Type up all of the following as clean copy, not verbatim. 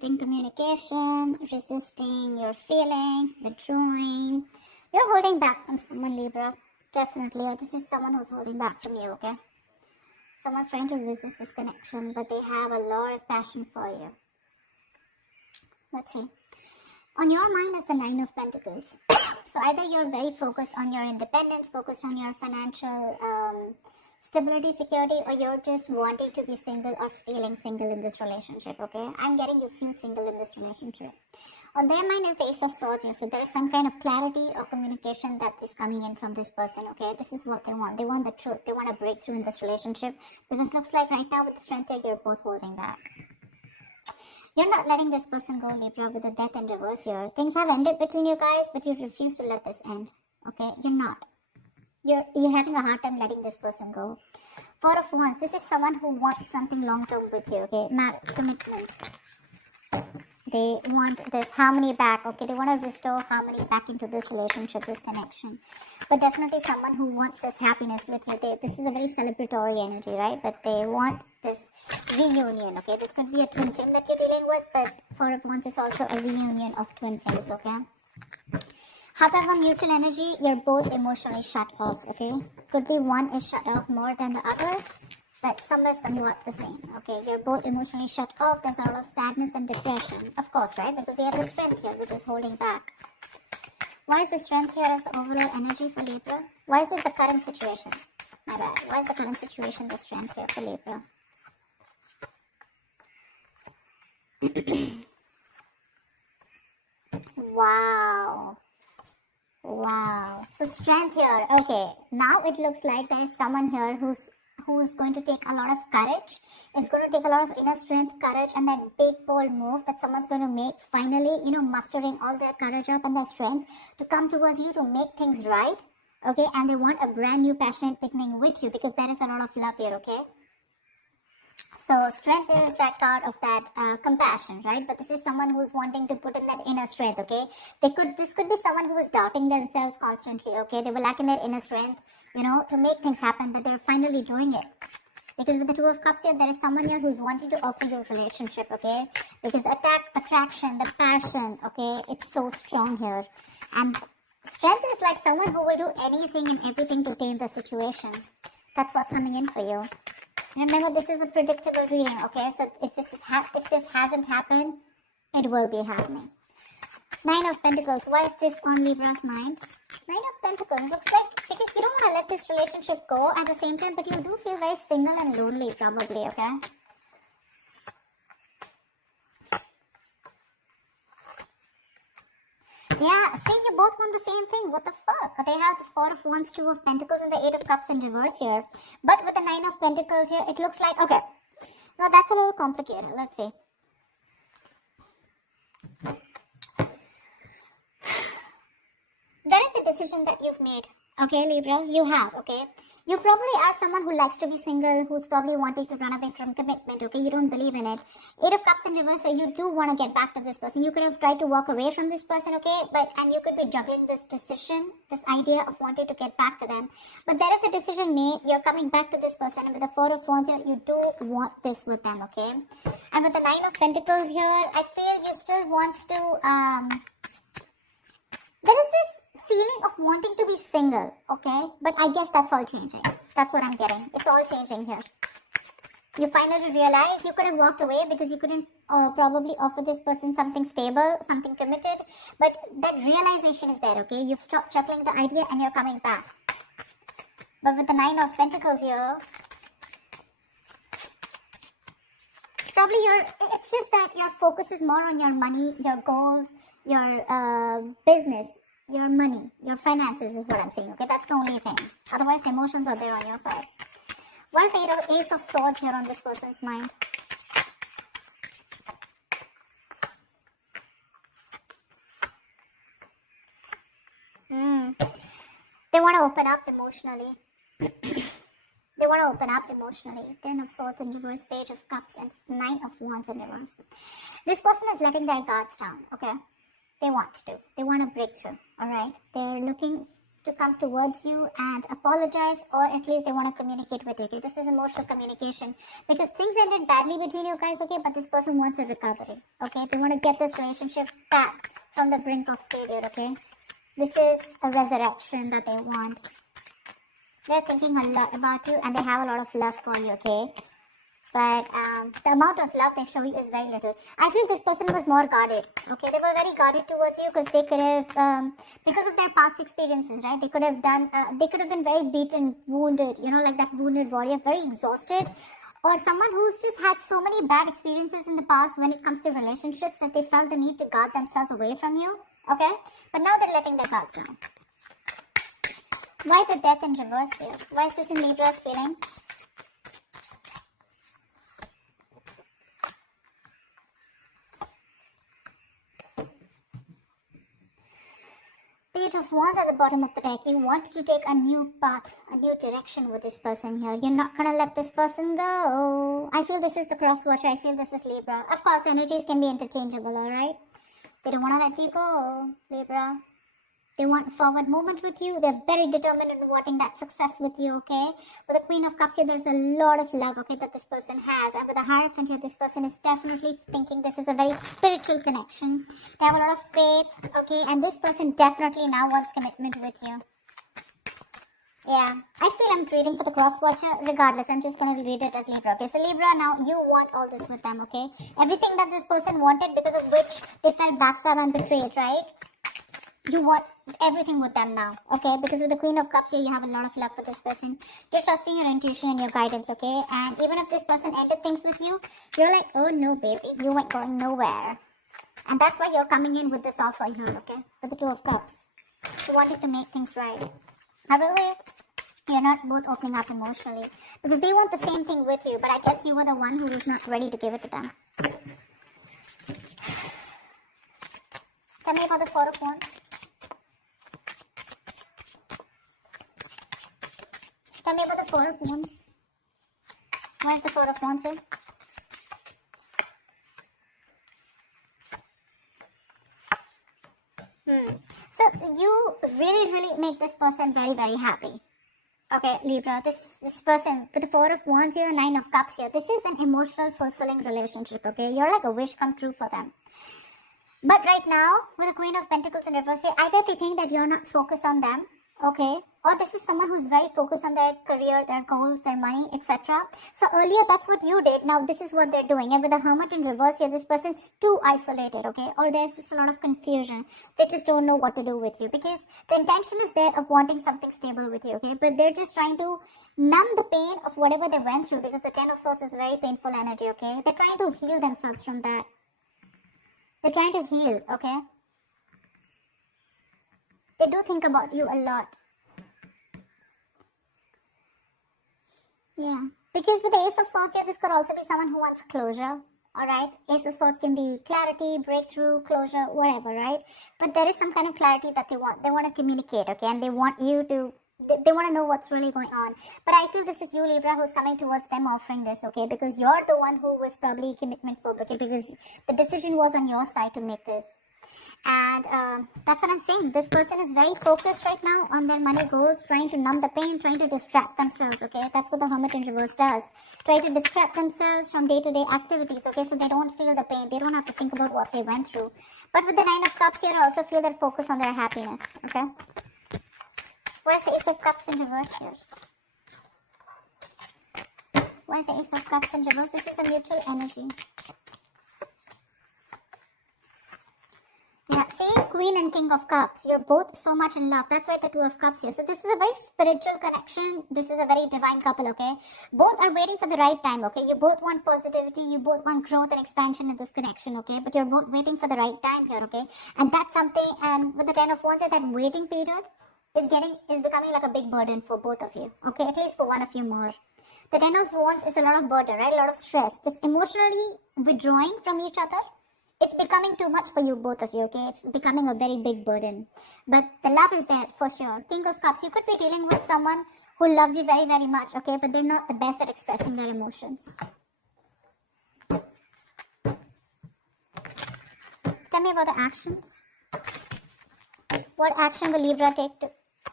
resisting communication, resisting your feelings, withdrawing. You're holding back from someone, Libra. Definitely. This is someone who's holding back from you, okay? Someone's trying to resist this connection, but they have a lot of passion for you. Let's see. On your mind is the Nine of Pentacles. So either you're very focused on your independence, focused on your financial stability, security, or you're just wanting to be single or feeling single in this relationship, okay? I'm getting you feel single in this relationship. On their mind is the Ace of Swords here. So there is some kind of clarity or communication that is coming in from this person, okay? This is what they want. They want the truth. They want a breakthrough in this relationship. Because it looks like right now with the strength here, you're both holding back. You're not letting this person go, Libra, with the death and reverse here. Things have ended between you guys, but you refuse to let this end, okay? You're not. You're having a hard time letting this person go. Four of Wands. This is someone who wants something long-term with you, okay? Marriage, commitment. They want this harmony back, okay? They want to restore harmony back into this relationship, this connection. But definitely someone who wants this happiness with you. This is a very celebratory energy, right? But they want this reunion, okay? This could be a twin flame that you're dealing with, but Four of Wands is also a reunion of twin flames, okay? However, mutual energy, you're both emotionally shut off, okay? Could be one is shut off more than the other, but some is somewhat the same, okay? You're both emotionally shut off. There's a lot of sadness and depression, of course, right? Because we have the strength here, which is holding back. Why is the strength here as the overall energy for Libra? Why is this the current situation? My bad. Why is the current situation the strength here for Libra? Wow. Wow. So strength here. Okay. Now it looks like there is someone here who's going to take a lot of courage. It's going to take a lot of inner strength, courage, and that big bold move that someone's going to make, finally, mustering all their courage up and their strength to come towards you to make things right, okay? And they want a brand new passionate beginning with you because there is a lot of love here, okay? So strength is that card of that compassion, right? But this is someone who's wanting to put in that inner strength, okay? This could be someone who is doubting themselves constantly, okay? They were lacking their inner strength, to make things happen, but they're finally doing it. Because with the Two of Cups here, there is someone here who's wanting to offer you a relationship, okay? Because attraction, the passion, okay? It's so strong here. And strength is like someone who will do anything and everything to tame the situation. That's what's coming in for you. Remember, this is a predictable reading, okay? So if this hasn't happened, it will be happening. Nine of Pentacles. Why is this on Libra's mind? Nine of Pentacles. Looks like because you don't want to let this relationship go at the same time, but you do feel very single and lonely, probably, okay? Yeah, see, you both want the same thing. What the fuck? They have the Four of Wands, Two of Pentacles, and the Eight of Cups in reverse here. But with the Nine of Pentacles here, it looks like, okay, now that's a little complicated. Let's see. There is a decision that you've made. Okay, Libra, you have, okay? You probably are someone who likes to be single, who's probably wanting to run away from commitment, okay? You don't believe in it. Eight of Cups in reverse, so you do want to get back to this person. You could have tried to walk away from this person, okay? And you could be juggling this decision, this idea of wanting to get back to them. But there is a decision made. You're coming back to this person. And with the Four of Wands here, you do want this with them, okay? And with the Nine of Pentacles here, I feel you still want to, there is this feeling of wanting to be single, okay? But I guess that's all changing. That's what I'm getting. It's all changing here. You finally realize you could have walked away because you couldn't probably offer this person something stable, something committed. But that realization is there, okay? You've stopped juggling the idea and you're coming back. But with the Nine of Pentacles here, probably it's just that your focus is more on your money, your goals, your business, your money, your finances is what I'm saying, okay? That's the only thing. Otherwise, the emotions are there on your side. Why is the Ace of Swords here on this person's mind? They want to open up emotionally. They want to open up emotionally. Ten of Swords in reverse, Page of Cups, and Nine of Wands in reverse. This person is letting their guards down, okay? They want to. They want a breakthrough, alright? They're looking to come towards you and apologize, or at least they want to communicate with you. Okay, this is emotional communication because things ended badly between you guys. Okay, but this person wants a recovery. Okay, they want to get this relationship back from the brink of failure. Okay, this is a resurrection that they want. They're thinking a lot about you and they have a lot of love for you. Okay, but the amount of love they show you is very little. I feel this person was more guarded. Okay, they were very guarded towards you because they could have, because of their past experiences, right? They could have been very beaten, wounded, you know, like that wounded warrior, very exhausted. Or someone who's just had so many bad experiences in the past when it comes to relationships that they felt the need to guard themselves away from you. Okay, but now they're letting their guards down. Why the death in reverse here? Why is this in Libra's feelings? Page of Wands at the bottom of the deck. You want to take a new path, a new direction with this person here. You're not going to let this person go. I feel this is the cross watcher. I feel this is Libra. Of course, the energies can be interchangeable, alright? They don't want to let you go, Libra. They want forward movement with you. They're very determined in wanting that success with you, okay? With the Queen of Cups here, there's a lot of love, okay, that this person has. And with the Hierophant here, this person is definitely thinking this is a very spiritual connection. They have a lot of faith, okay? And this person definitely now wants commitment with you. Yeah, I feel I'm trading for the cross watcher. Regardless, I'm just going to read it as Libra. Okay, so Libra, now you want all this with them, okay? Everything that this person wanted because of which they felt backstabbed and betrayed, right? You want everything with them now, okay? Because with the Queen of Cups here, you have a lot of love for this person. You're trusting your intuition and your guidance, okay? And even if this person ended things with you, you're like, oh no, baby, you ain't going nowhere. And that's why you're coming in with this offer here, okay? With the Two of Cups. You wanted to make things right. However, you're not both opening up emotionally. Because they want the same thing with you, but I guess you were the one who was not ready to give it to them. Tell me about the Four of Wands. Tell me about the Four of Wands. Why is the Four of Wands here? So you really make this person very happy. Okay, Libra, this person with the Four of Wands here, Nine of Cups here. This is an emotional fulfilling relationship, okay? You're like a wish come true for them. But right now, with the Queen of Pentacles in reverse here, either they think that you're not focused on them, okay? Or this is someone who's very focused on their career, their goals, their money, etc. So earlier, that's what you did. Now, this is what they're doing. And with the Hermit in reverse here, this person's too isolated, okay? Or there's just a lot of confusion. They just don't know what to do with you. Because the intention is there of wanting something stable with you, okay? But they're just trying to numb the pain of whatever they went through. Because the Ten of Swords is very painful energy, okay? They're trying to heal themselves from that. They're trying to heal, okay? They do think about you a lot. Yeah. Because with the Ace of Swords here, this could also be someone who wants closure. Alright? Ace of Swords can be clarity, breakthrough, closure, whatever, right? But there is some kind of clarity that they want. They want to communicate, okay? And they want you to... They want to know what's really going on. But I feel this is you, Libra, who's coming towards them offering this, okay? Because you're the one who was probably commitment phobic, okay? Because the decision was on your side to make this. And that's what I'm saying. This person is very focused right now on their money goals, trying to numb the pain, trying to distract themselves, okay? That's what the Hermit in reverse does. Try to distract themselves from day-to-day activities, okay? So they don't feel the pain. They don't have to think about what they went through. But with the Nine of Cups here, I also feel that focus on their happiness, okay? Where's the Ace of Cups in reverse here? Where's the Ace of Cups in reverse? This is the mutual energy. Yeah, see, Queen and King of Cups. You're both so much in love. That's why the Two of Cups here. So this is a very spiritual connection. This is a very divine couple, okay? Both are waiting for the right time, okay? You both want positivity. You both want growth and expansion in this connection, okay? But you're both waiting for the right time here, okay? And that's something, and with the Ten of Wands, that waiting period is becoming like a big burden for both of you, okay? At least for one of you more. The Ten of Wands is a lot of burden, right? A lot of stress. It's emotionally withdrawing from each other. It's becoming too much for you, both of you, okay? It's becoming a very big burden. But the love is there, for sure. King of Cups, you could be dealing with someone who loves you very much, okay? But they're not the best at expressing their emotions. Tell me about the actions. What action will Libra take to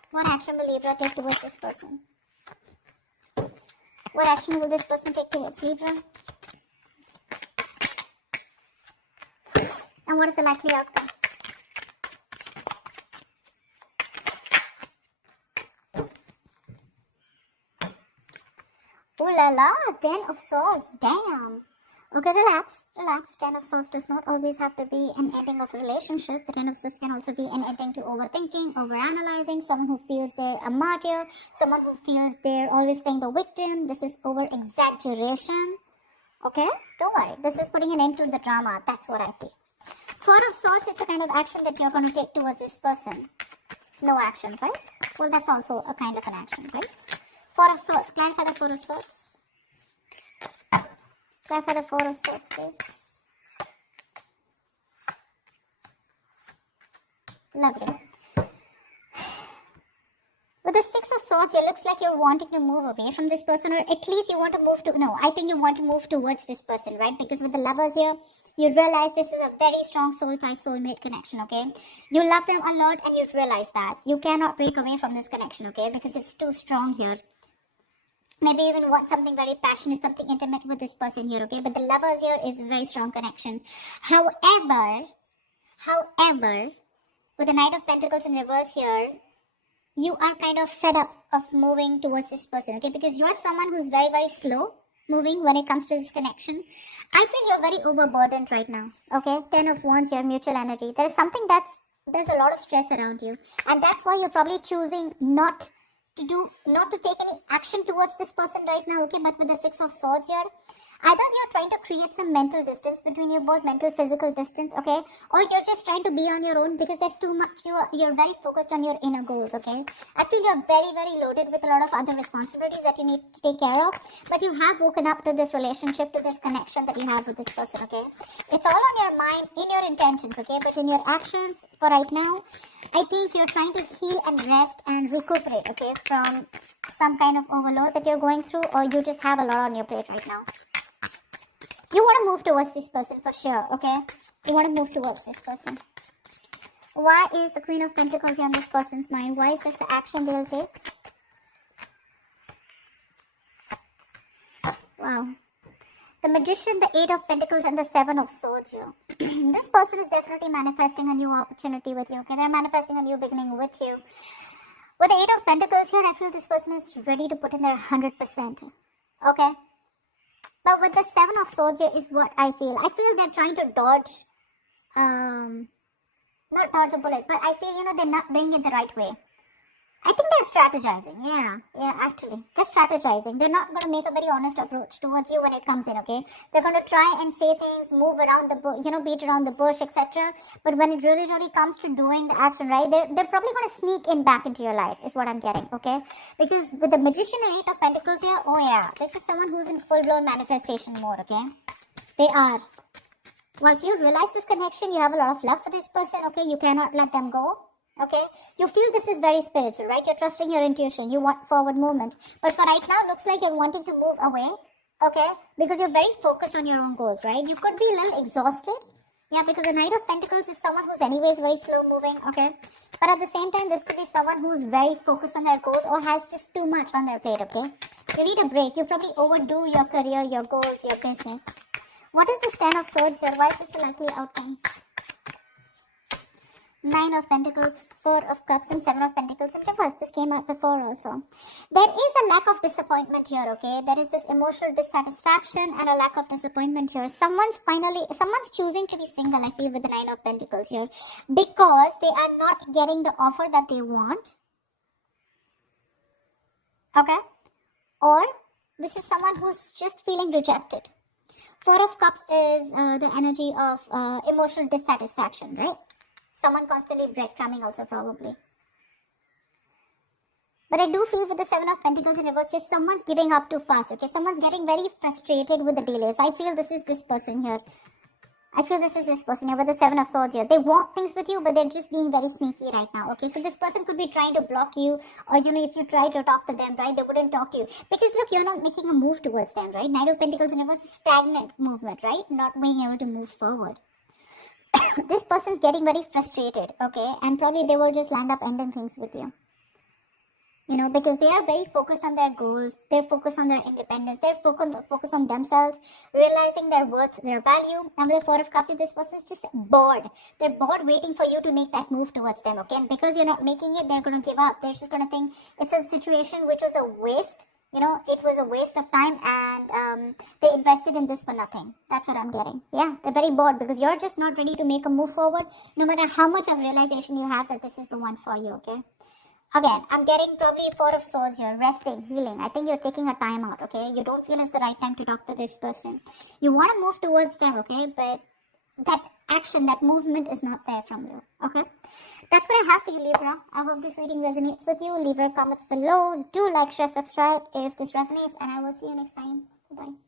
What action will Libra take towards this person? What action will this person take towards Libra? And what is the likely outcome? Ooh la la, 10 of Swords, damn. Okay, relax. 10 of Swords does not always have to be an ending of a relationship. The 10 of Swords can also be an ending to overthinking, overanalyzing, someone who feels they're a martyr, someone who feels they're always playing the victim. This is over-exaggeration. Okay, don't worry. This is putting an end to the drama. That's what I feel. 4 of Swords is the kind of action that you're going to take towards this person. No action, right? Well, that's also a kind of an action, right? 4 of Swords. Clarify the 4 of Swords. Clarify the 4 of Swords, please. Lovely. With the 6 of Swords, it looks like you're wanting to move away from this person, or at least you want to move to, no, I think you want to move towards this person, right? Because with the Lovers here, you realize this is a very strong soul tie, soulmate connection, okay? You love them a lot and you realize that. You cannot break away from this connection, okay? Because it's too strong here. Maybe even want something very passionate, something intimate with this person here, okay? But the Lovers here is a very strong connection. However, with the Knight of Pentacles in reverse here, you are kind of fed up of moving towards this person, okay? Because you're someone who's very, very slow moving when it comes to this connection. I feel you're very overburdened right now, okay? 10 of Wands, your mutual energy. There's something there's a lot of stress around you. And that's why you're probably choosing not to take any action towards this person right now, okay? But with the 6 of Swords here, either you're trying to create some mental distance between you both, mental, physical distance, okay? Or you're just trying to be on your own because there's too much, you're very focused on your inner goals, okay? I feel you're very, very loaded with a lot of other responsibilities that you need to take care of, but you have woken up to this relationship, to this connection that you have with this person, okay? It's all on your mind, in your intentions, okay? But in your actions, for right now, I think you're trying to heal and rest and recuperate, okay? From some kind of overload that you're going through, or you just have a lot on your plate right now. You want to move towards this person for sure, okay? You want to move towards this person. Why is the Queen of Pentacles on this person's mind? Why is this the action they will take? Wow. The Magician, the 8 of Pentacles, and the 7 of Swords here. This person is definitely manifesting a new opportunity with you, okay? They're manifesting a new beginning with you. With the 8 of Pentacles here, I feel this person is ready to put in their 100%, okay? But with the 7 of Swords here is what I feel. I feel they're trying to dodge, not dodge a bullet, but I feel, they're not doing it the right way. I think they're strategizing. Yeah, actually. They're strategizing. They're not going to make a very honest approach towards you when it comes in, okay? They're going to try and say things, move around the bush, beat around the bush, etc. But when it really, really comes to doing the action, right, they're probably going to sneak in back into your life, is what I'm getting, okay? Because with the Magician and 8 of Pentacles here, oh yeah, this is someone who's in full-blown manifestation mode, okay? They are. Once you realize this connection, you have a lot of love for this person, okay? You cannot let them go. Okay, you feel this is very spiritual, right? You're trusting your intuition. You want forward movement. But for right now, looks like you're wanting to move away, okay? Because you're very focused on your own goals, right? You could be a little exhausted. Yeah, because the Knight of Pentacles is someone who's anyways very slow moving, okay? But at the same time, this could be someone who's very focused on their goals or has just too much on their plate, okay? You need a break. You probably overdo your career, your goals, your business. What is this 10 of Swords here? Why is this a likely outcome? 9 of Pentacles, 4 of Cups, and 7 of Pentacles in reverse. This came out before also. There is a lack of disappointment here, okay? There is this emotional dissatisfaction and a lack of disappointment here. Someone's choosing to be single, I feel, with the 9 of Pentacles here. Because they are not getting the offer that they want. Okay? Or this is someone who's just feeling rejected. 4 of Cups is the energy of emotional dissatisfaction, right? Someone constantly breadcrumbing also probably. But I do feel with the 7 of Pentacles in reverse, just someone's giving up too fast, okay? Someone's getting very frustrated with the delays. I feel this is this person here. With the 7 of Swords here. They want things with you, but they're just being very sneaky right now, okay? So this person could be trying to block you, or, if you try to talk to them, right, they wouldn't talk to you. Because, look, you're not making a move towards them, right? Knight of Pentacles in reverse is stagnant movement, right? Not being able to move forward. This person's getting very frustrated, okay? And probably they will just land up ending things with you. because they are very focused on their goals. They're focused on their independence. They're focused on themselves, realizing their worth, their value. And with the Four of Cups, this person is just bored. They're bored waiting for you to make that move towards them, okay? And because you're not making it, they're going to give up. They're just going to think it's a situation which was a waste. It was a waste of time, and they invested in this for nothing. That's what I'm getting. Yeah, they're very bored because you're just not ready to make a move forward, no matter how much of realization you have that this is the one for you, okay? Again, I'm getting probably Four of Swords here, resting, healing. I think you're taking a time out, okay? You don't feel it's the right time to talk to this person. You want to move towards them, okay? But that action, that movement is not there from you, okay? That's what I have for you, Libra. I hope this reading resonates with you. Leave your comments below. Do like, share, subscribe if this resonates, and I will see you next time. Bye.